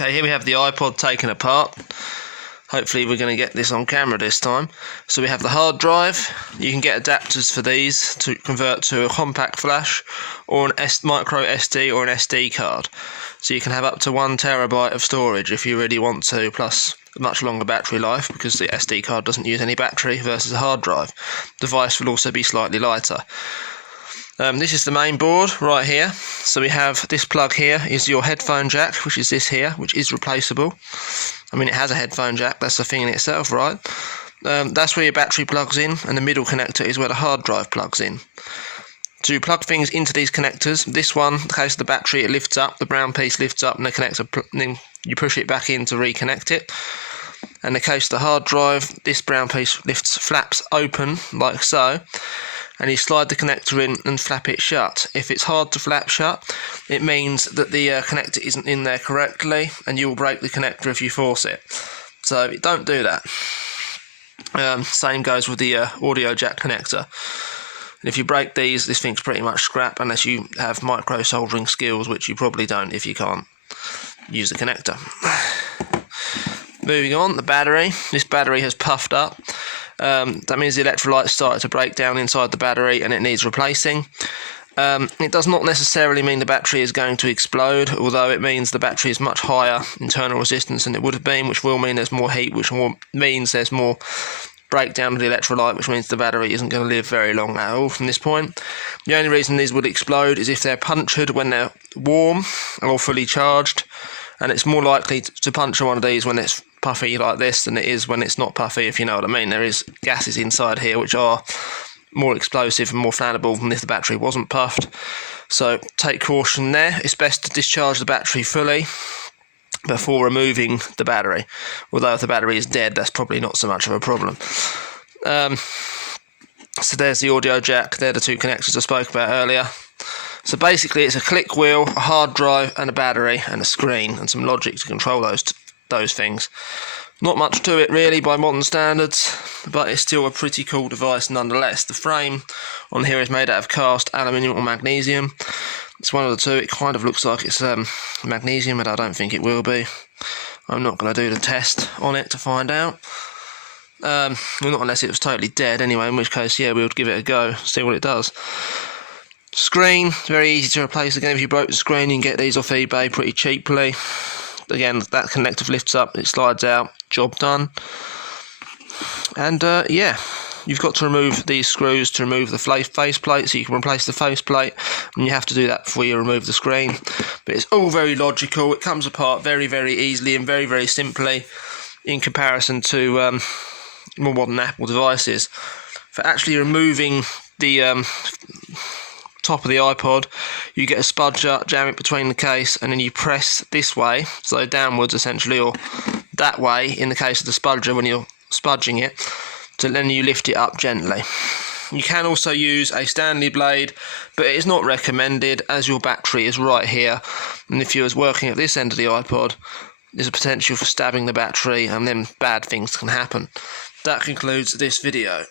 Okay, here we have the iPod taken apart. Hopefully we're going to get this on camera this time. So we have the hard drive. You can get adapters for these to convert to a compact flash or an micro SD or an SD card. So you can have up to 1 terabyte of storage if you really want to, plus a much longer battery life because the SD card doesn't use any battery versus a hard drive. The device will also be slightly lighter. This is the main board right here. So we have this plug here is your headphone jack, which is this here, which is replaceable. I mean, it has a headphone jack, that's the thing in itself, right? That's where your battery plugs in, and the middle connector is where the hard drive plugs in. To plug things into these connectors, this one, in the case of the battery, it lifts up, the brown piece lifts up, and the connector, then you push it back in to reconnect it. And in the case of the hard drive, this brown piece flaps open, like so, and you slide the connector in and flap it shut. If it's hard to flap shut, it means that the connector isn't in there correctly, and you will break the connector if you force it. So don't do that. Same goes with the audio jack connector. And if you break these, this thing's pretty much scrap unless you have micro soldering skills, which you probably don't if you can't use the connector. Moving on, the battery. This battery has puffed up. That means the electrolyte started to break down inside the battery and it needs replacing. It does not necessarily mean the battery is going to explode, although it means the battery is much higher internal resistance than it would have been, which will mean there's more heat, which means there's more breakdown of the electrolyte, which means the battery isn't going to live very long at all from this point. The only reason these would explode is if they're punctured when they're warm or fully charged, and it's more likely to puncture one of these when it's puffy like this than it is when it's not puffy, if you know what I mean. There is gases inside here which are more explosive and more flammable than if the battery wasn't puffed. So take caution there. It's best to discharge the battery fully before removing the battery. Although if the battery is dead, that's probably not so much of a problem. So there's the audio jack. They're the two connectors I spoke about earlier. So basically it's a click wheel, a hard drive and a battery and a screen and some logic to control those things. Not much to it really by modern standards, but it's still a pretty cool device nonetheless. The frame on here is made out of cast aluminium or magnesium. It's one of the two. It kind of looks like it's magnesium, but I don't think it will be. I'm not going to do the test on it to find out. Well, not unless it was totally dead anyway, in which case, yeah, we would give it a go, see what it does. Screen, very easy to replace. Again, if you broke the screen, you can get these off eBay pretty cheaply. Again, that connector lifts up, it slides out, job done. And yeah, you've got to remove these screws to remove the faceplate, so you can replace the faceplate, and you have to do that before you remove the screen. But it's all very logical. It comes apart very, very easily and very, very simply in comparison to more modern Apple devices. For actually removing the top of the iPod, you get a spudger, jam it between the case, and then you press this way, so downwards essentially, or that way in the case of the spudger when you're spudging it, so then you lift it up gently. You can also use a Stanley blade, but it is not recommended as your battery is right here, and if you was working at this end of the iPod, there's a potential for stabbing the battery and then bad things can happen. That concludes this video.